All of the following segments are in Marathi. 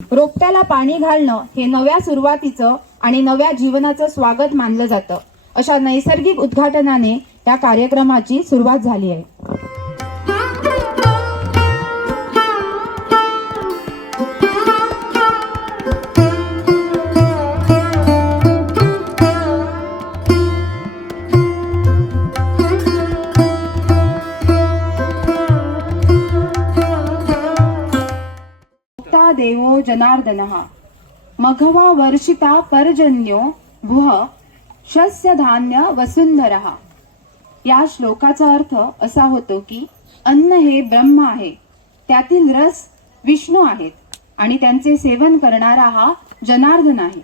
रोपट्याला पाणी घालणं हे नव्या सुरुवातीचं आणि नव्या जीवनाचं स्वागत मानलं जातं. अशा नैसर्गिक उद्घाटनाने या कार्यक्रमाची सुरुवात झाली आहे. देवो जनार्दनः मघवा वर्षिता पर्जन्यो भुः शस्य धान्य वसुंधरः. या श्लोकाचा अर्थ असा होतो की अन्न हे ब्रह्म आहे, त्यातील रस विष्णू आहेत आणि त्यांचे सेवन करणारा हा जनार्दन आहे.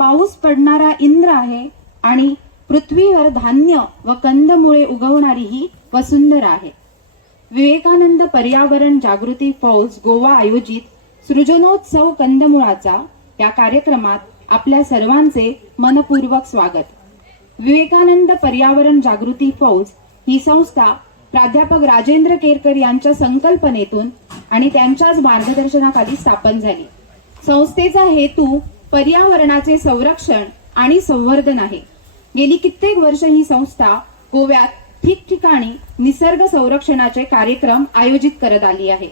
पाऊस पडणारा इंद्र आहे आणि पृथ्वीवर धान्य व कंदमुळे उगवणारी ही वसुंधरा आहे. विवेकानंद पर्यावरण जागृती फौज गोवा आयोजित सृजनोत्सव कंदमुळाचा या कार्यक्रमात आपल्या सर्वांचे मनपूर्वक स्वागत. विवेकानंद पर्यावरण जागृती फौज ही संस्था प्राध्यापक राजेंद्र केरकर यांच्या संकल्पनेतून आणि त्यांच्याच मार्गदर्शनाखाली स्थापन झाली. संस्थेचा हेतू पर्यावरणाचे संरक्षण आणि संवर्धन आहे. गेली कित्येक वर्ष ही संस्था गोव्यात ठिकठिकाणी निसर्ग संरक्षणाचे कार्यक्रम आयोजित करत आली आहे.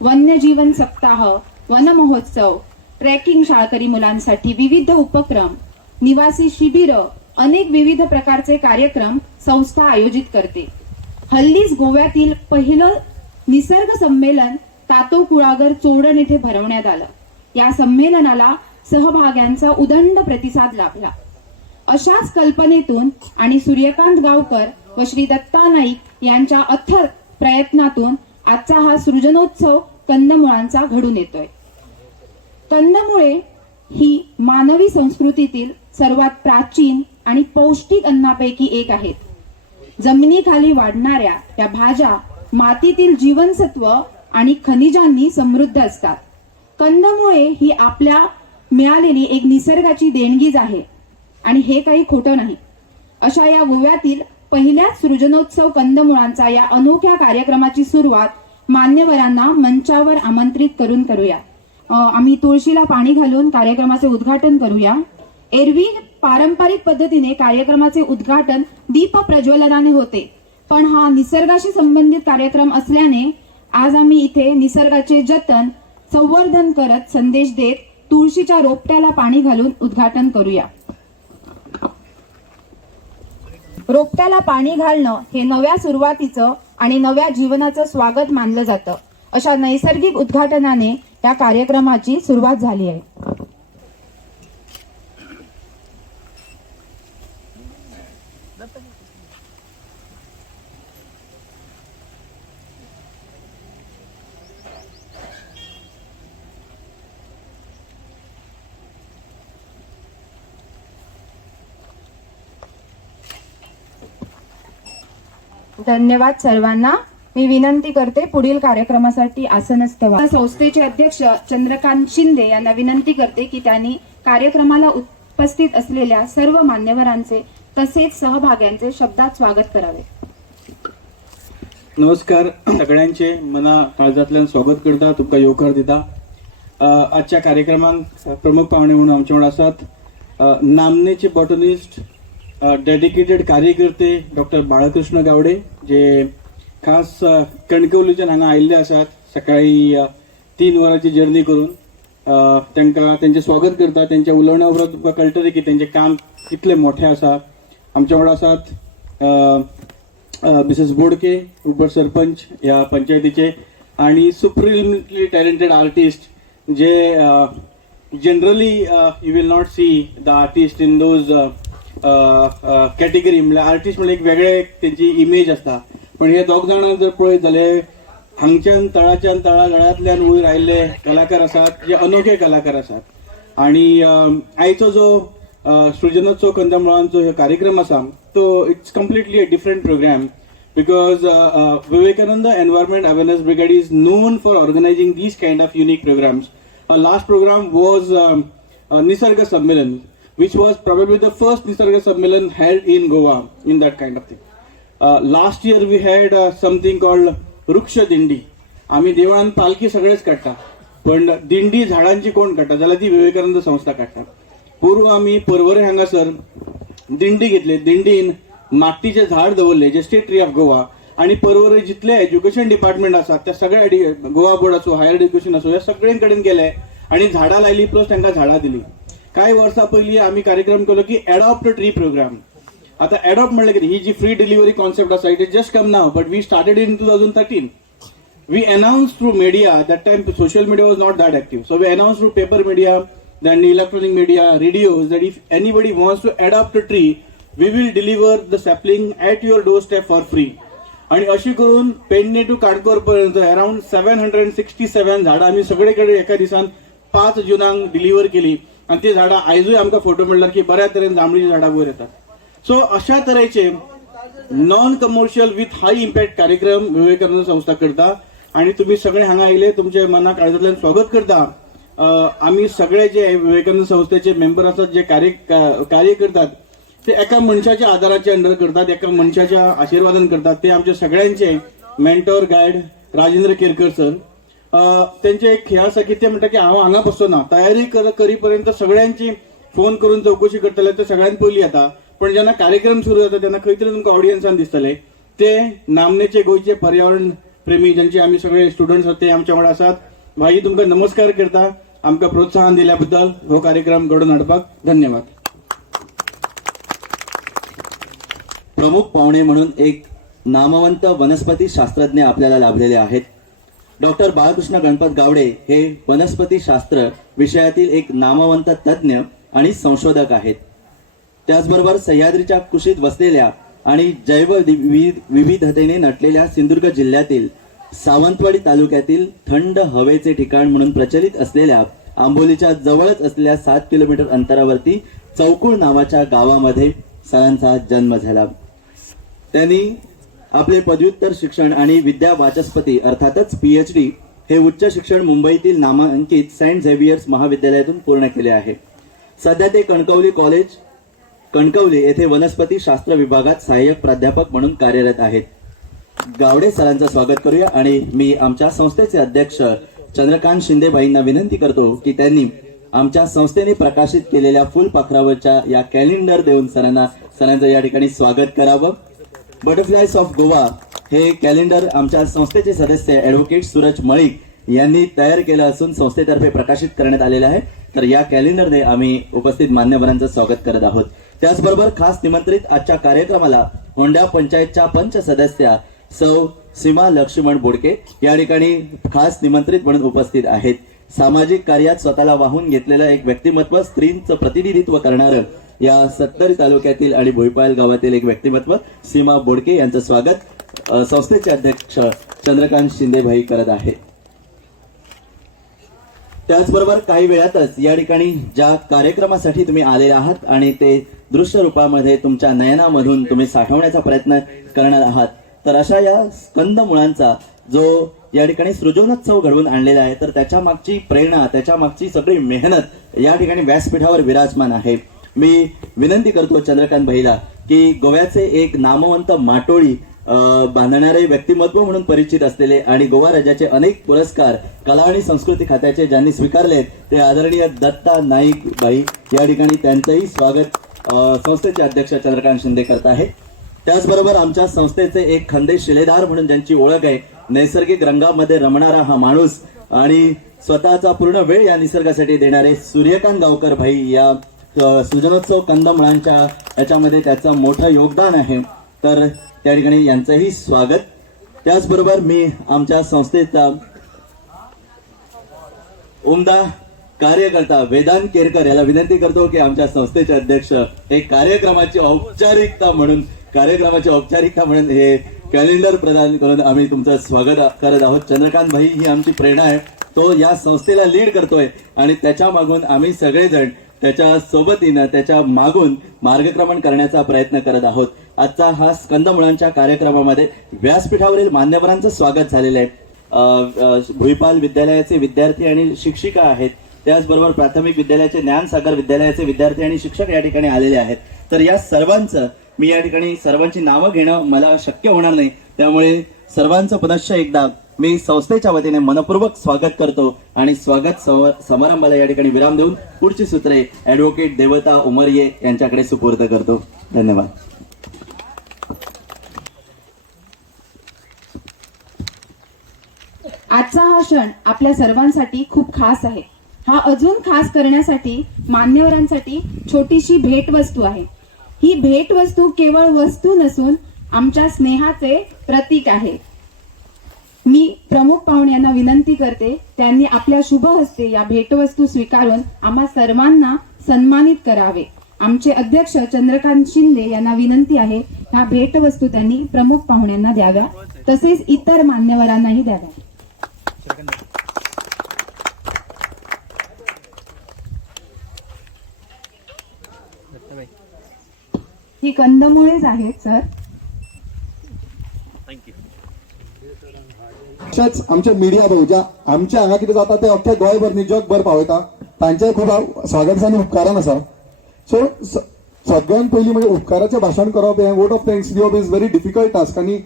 वन्यजीवन सप्ताह, वन महोत्सव, ट्रेकिंग शाळकरी मुलांसाठी विविध उपक्रम, निवासी शिबिर, अनेक विविध प्रकारचे कार्यक्रम संस्था आयोजित करते. हल्लीच गोव्यातील पहिलं निसर्ग संमेलन तातो कुळागर चोडण येथे भरवण्यात आलं. या संमेलनाला सहभाग्यांचा उदंड प्रतिसाद लाभला. अशाच कल्पनेतून आणि सूर्यकांत गावकर व श्री दत्ता नाईक यांच्या अथक प्रयत्नातून आजचा हा सृजनोत्सव कंदमुळांचा घडून येतोय. कंदमुळे ही मानवी संस्कृतीतील सर्वात प्राचीन आणि पौष्टिक अन्नापैकी एक आहेत. जमिनीखाली वाढणाऱ्या या भाज्या मातीतील जीवनसत्व आणि खनिजांनी समृद्ध असतात. कंदमुळे ही आपल्या मिळालेली एक निसर्गाची देणगीच आहे आणि हे काही खोटं नाही. अशा या गोव्यातील पहिल्याच सृजनोत्सव कंदमुळांचा या अनोख्या कार्यक्रमाची सुरुवात मान्यवरांना मंचावर आमंत्रित करून करूया. आम्ही तुळशीला पाणी घालून कार्यक्रमाचे उद्घाटन करूया. एरवी पारंपरिक पद्धतीने कार्यक्रमाचे उद्घाटन दीप प्रज्वलनाने होते, पण हा निसर्गाशी संबंधित कार्यक्रम असल्याने आज आम्ही इथे निसर्गाचे जतन संवर्धन करत संदेश देत तुळशीच्या रोपट्याला पाणी घालून उद्घाटन करूया. रोपट्याला पाणी घालणं हे नव्या सुरुवातीचं आणि नव्या जीवनाचं स्वागत मानलं जातं. अशा नैसर्गिक उद्घाटनाने या कार्यक्रमाची सुरुवात झाली आहे. धन्यवाद सर्वांना. मी विनंती करते पुढील कार्यक्रमासाठी आसनस्थ व्हा. संस्थेचे अध्यक्ष चंद्रकांत शिंदे यांना विनंती करते की त्यांनी कार्यक्रमाला उपस्थित असलेल्या सर्व मान्यवरांचे तसेच सहभाग्यांचे शब्दात स्वागत करावे. नमस्कार सगळ्यांचे मना काळजातल्यान स्वागत करता, तुमका येवकार दिता. आजच्या कार्यक्रमात प्रमुख पाहुणे म्हणून आमचे आसात नामनेचे बॉटनिस्ट, डेडिकेटेड कार्यकर्ते डॉक्टर बाळकृष्ण गावडे, जे खास कणकवलीच्यान हांगा आयिल्ले आसात. सकाळी 3 वरांची जर्नी करून तांकां तेंचे स्वागत करता. त्यांच्या उलोवण्या उपरांत तुमकां कळटलें की तेंचें काम कितलें मोठें आसा. आमच्या वांगडा आसात मिसेस बोडके, उपसरपंच ह्या पंचायतीचे, आणि सुप्रिमली टॅलेंटेड आर्टिस्ट जे generally you will not see the artist in those category. म्हणजे आर्टिस्ट म्हणजे एक वेगळे त्यांची इमेज असता, पण हे दोग जाणां जर पळयत जाल्यार हांगच्यान तळाच्यान तळागाळांतल्यान वयर आयिल्ले कलाकार आसात, जे अनोखे कलाकार आसात. आणि आयचो जो सृजनोत्सव कंदमुळांचो हे कार्यक्रम आसा तो it's completely a different programme, because Vivekananda environment awareness brigade is known for organising these kind of unique programmes. Last programme was Nisarg Sammelan, which was probably the first Nisarga Sammelan held in Goa in that kind of thing. Last year we had something called Ruksha Dindi. आम्ही देवळान पालखी सगळेच काढता, पण दिंडी झाडांची कोण काडटा जाल्यार ती विवेकानंद संस्था काडटा. पूर्व आमी पर्वरे हांगासर दिंडी घेतली, दिंडीन मातीचे झाड दवरले जे स्टेट ट्री ऑफ गोवा, आणि पर्वरे जितले एज्युकेशन डिपार्टमेंट आसा त्या सगळ्या गोवा बोर्ड असो, हायर एज्युकेशन असो, या सगळ्यां कडेन गेले आणि झाडां लायली प्लस तांकां झाडां दिली. काही वर्सां पयलीं आमी कार्यक्रम केलो की एडॉप्ट ट्री प्रोग्राम. आता एडॉप्ट म्हणलं कितें, ही जी फ्री डिलिव्हरी कॉन्सेप्ट आसा it is just come now, but we started in 2013. We announced through media, that time social media was not that active. So we announced through paper media, then electronic media, radios, that if anybody wants to adopt a tree, we will deliver the sapling at your doorstep for free. आणि अशी करून पेडणे टू काणकोर पर्यंत अराउंड 767 झाडां आमी सगळे कडेन एका दिसान 5 जुनाक डिलिव्हर केली, आणि ती झाडां आयजूय आमकां फोटो म्हणल्यार की बऱ्या तरेन जांभळीची झाडां वयर येतात. सो अशा तरेचे non commercial with high impact कार्यक्रम विवेकानंद संस्था करता, आणि तुम्ही सगळे हांगा आयले तुमचे मनाक काळजांतल्यान स्वागत करता. आमी सगळे जे विवेकानंद संस्थेचे मेंबर आसात जे कार्य करतात ते एका मनशाच्या आदाराचे अंडर करतात, एका मनशाच्या आशीर्वादान करतात. ते आमचे सगळ्यांचे mentor guide Rajendra Kerkar sir. त्यांचे एक हे आसा की ते म्हणटा की हांव हांगा बसना, तयारी करी पर्यंत सगळ्यांची फोन करून चौकशी करतले ते सगळ्यांत पयलीं येता, पण जेन्ना कार्यक्रम सुरू जाता तेन्ना खंय तरी तुमकां ऑडियन्सान दिसतले. ते नामनेचे गोंयचे पर्यावरण प्रेमी ज्यांचे आम्ही सगळे स्टुडंट्स आहात ते आमच्या वांगडा आसात. भाई तुमकां नमस्कार करता, आमकां प्रोत्साहन दिल्या बद्दल हो कार्यक्रम घडोवन हाडपाक धन्यवाद. प्रमुख पाहुणे म्हणून एक नामवंत वनस्पती शास्त्रज्ञ आपल्याला लाभलेले आहेत. डॉक्टर बाळकृष्ण गणपत गावडे हे वनस्पती शास्त्र विषयातील एक नामवंत तज्ज्ञ आणि संशोधक आहेत. त्याचबरोबर सह्याद्रीच्या कुशीत वसलेल्या आणि जैवविविधतेने नटलेल्या सिंधुदुर्ग जिल्ह्यातील सावंतवाडी तालुक्यातील थंड हवेचे ठिकाण म्हणून प्रचलित असलेल्या आंबोलीच्या जवळच असलेल्या 7 किलोमीटर अंतरावरती चौकुळ नावाच्या गावामध्ये सरांचा जन्म झाला. त्यांनी आपले पदव्युत्तर शिक्षण आणि विद्या वाचस्पती अर्थातच PhD हे उच्च शिक्षण मुंबईतील नामांकित सेंट झेवियर्स महाविद्यालयातून पूर्ण केले आहे. सध्या ते कणकवली येथे वनस्पती शास्त्र विभागात सहाय्यक प्राध्यापक म्हणून कार्यरत आहेत. गावडे सरांचं स्वागत करूया, आणि मी आमच्या संस्थेचे अध्यक्ष चंद्रकांत शिंदे भाईंना विनंती करतो की त्यांनी आमच्या संस्थेने प्रकाशित केलेल्या फुलपाखरावरच्या या कॅलेंडर देऊन सरांचं या ठिकाणी स्वागत करावं. बटरफ्लायज ऑफ गोवा हे कॅलेंडर आमच्या संस्थेचे सदस्य ॲडव्होकेट सूरज मळिक यांनी तयार केलं असून संस्थेतर्फे प्रकाशित करण्यात आलेलं आहे. तर या कॅलेंडरने आम्ही उपस्थित मान्यवरांचं स्वागत करत आहोत. त्याचबरोबर खास निमंत्रित आजच्या कार्यक्रमाला होंडा पंचायतच्या पंच सदस्या सौ सीमा लक्ष्मण बोडके या ठिकाणी खास निमंत्रित म्हणून उपस्थित आहेत. सामाजिक कार्यात स्वतःला वाहून घेतलेलं एक व्यक्तिमत्व, स्त्रींचं प्रतिनिधित्व करणारं या सत्तरी तालुक्यातील आणि भोईपाल गावातील एक व्यक्तिमत्व सीमा बोडके यांचं स्वागत संस्थेचे अध्यक्ष चंद्रकांत शिंदे भाई करत आहेत. त्याचबरोबर काही वेळातच या ठिकाणी ज्या कार्यक्रमासाठी तुम्ही आलेले आहात आणि ते दृश्य रूपामध्ये तुमच्या नयनामधून तुम्ही साठवण्याचा प्रयत्न करणार आहात, तर अशा या स्कंद मुळांचा जो या ठिकाणी सृजनोत्सव घडवून आणलेला आहे, तर त्याच्या मागची प्रेरणा, त्याच्या मागची सगळी मेहनत या ठिकाणी व्यासपीठावर विराजमान आहे. मी विनंती करतो चंद्रकांत भाईला की गोव्याचे एक नामवंत माटोळी बांधणारे व्यक्तिमत्व म्हणून परिचित असलेले आणि गोवा राज्याचे अनेक पुरस्कार कला आणि संस्कृती खात्याचे ज्यांनी स्वीकारले ते आदरणीय दत्ता नाईक भाई या ठिकाणी त्यांचंही स्वागत संस्थेचे अध्यक्ष चंद्रकांत शिंदे करत आहेत. त्याचबरोबर आमच्या संस्थेचे एक खंदेश शिलेदार म्हणून ज्यांची ओळख आहे, नैसर्गिक रंगामध्ये रमणारा हा माणूस आणि स्वतःचा पूर्ण वेळ या निसर्गासाठी देणारे सूर्यकांत गावकर भाई या सृजनोत्सव कंदमुळांच्या याच्यामध्ये त्याचं मोठं योगदान आहे. तर त्या ठिकाणी यांचंही स्वागत. त्याचबरोबर मी आमच्या संस्थेचा उमदा कार्यकर्ता वेदांत केरकर याला विनंती करतो की आमच्या संस्थेचे अध्यक्ष हे कार्यक्रमाची औपचारिकता म्हणून हे कॅलेंडर प्रदान करून आम्ही तुमचं स्वागत करत आहोत. चंद्रकांत भाई ही आमची प्रेरणा आहे, तो या संस्थेला लीड करतोय आणि त्याच्या मागून आम्ही सगळेजण त्याच्या सोबतीनं त्याच्या मागून मार्गक्रमण करण्याचा प्रयत्न करत आहोत. आजचा हा स्कंद मुळांच्या कार्यक्रमामध्ये व्यासपीठावरील मान्यवरांचं स्वागत झालेलं आहे. भुईपाल विद्यालयाचे विद्यार्थी आणि शिक्षिका आहेत, त्याचबरोबर प्राथमिक विद्यालयाचे ज्ञानसागर विद्यालयाचे विद्यार्थी आणि शिक्षक या ठिकाणी आलेले आहेत. तर या सर्वांचं मी या ठिकाणी सर्वांची नावं घेणं मला शक्य होणार नाही, त्यामुळे सर्वांचं पुनश्च एकदा मी संस्थेच्या वतीने मनपूर्वक स्वागत करतो आणि स्वागत समारंभाला या ठिकाणी विराम देऊन पुढची सूत्रे ऍडव्होकेट देवता उमरिये यांच्याकडे सुपूर्द करतो. धन्यवाद. आजचा हा क्षण आपल्या सर्वांसाठी खूप खास आहे. हा अजून खास करण्यासाठी मान्यवरांसाठी छोटीशी भेटवस्तू आहे. ही भेटवस्तू केवळ वस्तू नसून आमच्या स्नेहाचे प्रतीक आहे. मी प्रमुख पाहुण्यांना विनंती करते त्यांनी आपल्या शुभ हस्ते या भेटवस्तू स्वीकारून आम्हा सर्वांना सन्मानित करावे. आमचे अध्यक्ष चंद्रकांत शिंदे यांना विनंती आहे ह्या भेटवस्तू त्यांनी प्रमुख पाहुण्यांना द्याव्या तसेच इतर मान्यवरांनाही द्याव्या. ही कंदमुळेच आहेत सर. तशेंच आमचे मिडिया भाऊ ज्या आमच्या हांगा कितें जाता ते अख्ख्या गोंयभर न्ही जगभर पावयता तांचेय खूब स्वागत आनी उपकारान आसा. सो सगळ्यात पयलीं म्हणजे उपकाराचें भाशण करप हें वोट ऑफ थँक्स दिवप इज व्हेरी डिफिकल्ट टास्क. आनी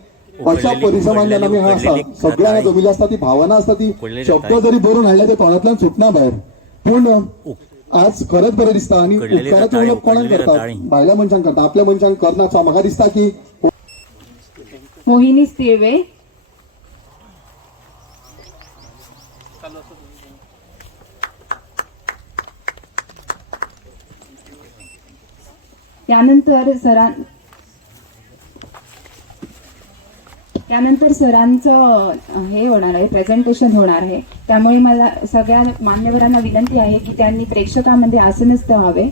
अशा परिश्रमान जेन्ना आमी हांगा आसा सगळ्या हांगा जमिल्ली आसता ती भावना आसता ती शब्द जरी बरोवन हाडले ते तोंडांतल्यान सुटना भायर. पूण आज खरंच बरें दिसता आनी उपकाराचें उलोवप कोणाक करतात भायल्या मनशांक करता आपल्या मनशांक करनात. सो म्हाका दिसता की मोहिनी स्तिळवे, यानंतर सरांचं हे होणार आहे, प्रेझेंटेशन होणार आहे. त्यामुळे मला सगळ्या मान्यवरांना विनंती आहे की त्यांनी प्रेक्षकांमध्ये आसनस्थ व्हावे.